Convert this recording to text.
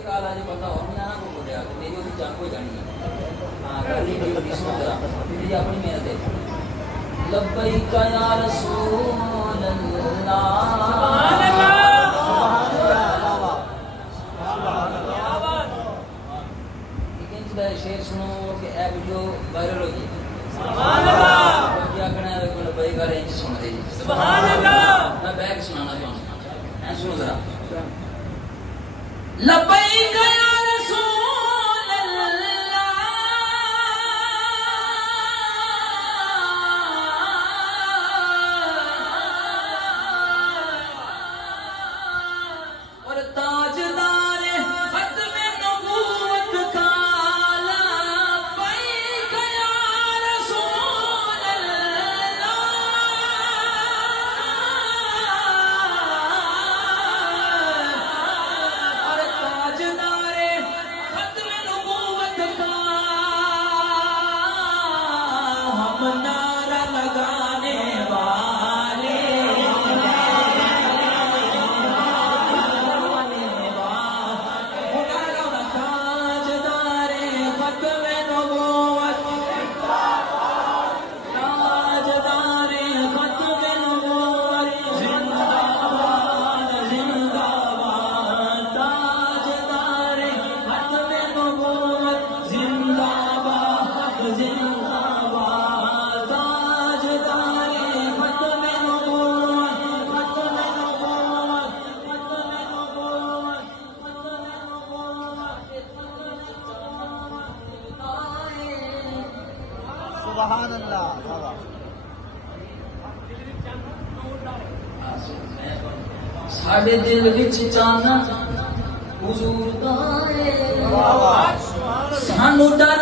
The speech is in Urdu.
ایک آلا جو پتا ہو میاں کو بولیا کہ میری وہ جان کو جانی ہے ہاں گلی دی سن ذرا میری اپنی محنت ہے لبیک یا رسول اللہ سبحان اللہ سبحان اللہ ایک انچ دا شعر سنو کہ اے ویڈیو وائرل ہو گئی سبحان اللہ کیا کہنا ہے کہ لبیک کا رینج سن دے سبحان اللہ میں بیک سنانا چاہوں اے سنو ذرا لبیک یا رسول اللہ اور تاجدار ختم نبوت کا لبیک یا رسول اللہ اور تاجدار ختم نبوت کا ہم نعرہ لگانے والے تاجدار ختم نبوت تاجدار ختم نبوت زندہ باد زندہ باد تاجدار ختم نبوت زندہ باد زندہ باد تاجدار ختم نبوت ختم نبوت ختم نبوت سبحان اللہ ساڈے دل وچ چانا حضور دا ہے سانو ڈر